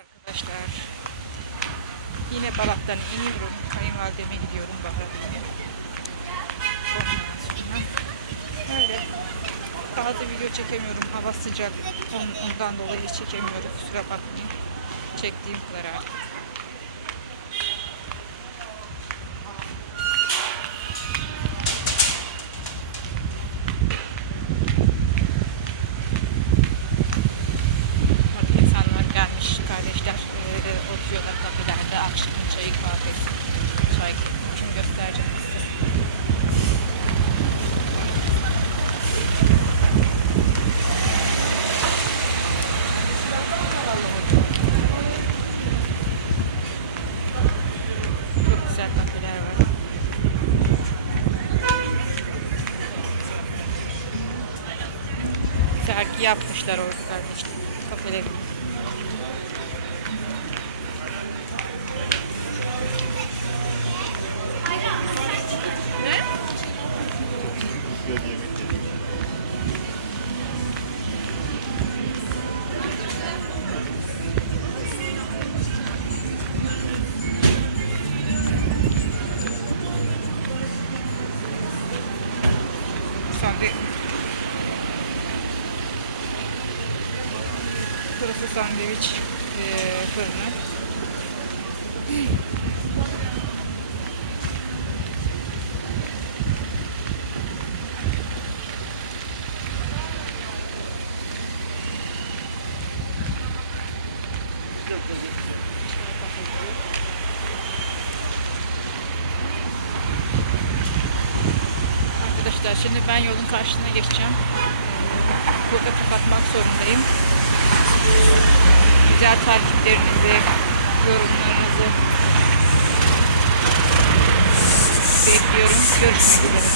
Arkadaşlar, yine Balat'tan iniyorum. Kayınvalideme gidiyorum Bahar'ı. Ondan sonra öyle fazla video çekemiyorum. Hava sıcak. Ondan dolayı çekemiyorum. Kusura bakmayın. Çektiğim kadar artık. İnsanlar gelmiş, kardeşler oturuyorlar kafelerde, akşam çayı kahvesi, çay için göstereceğim size. Çok güzel kafeler var. Sergi yapmışlar orada kardeşler, kafelerini. Burası sandviç fırını. Arkadaşlar şimdi ben yolun karşısına geçeceğim. Burada kapatmak zorundayım. Güzel takiplerinizi, yorumlarınızı bekliyorum. Görüşmek üzere.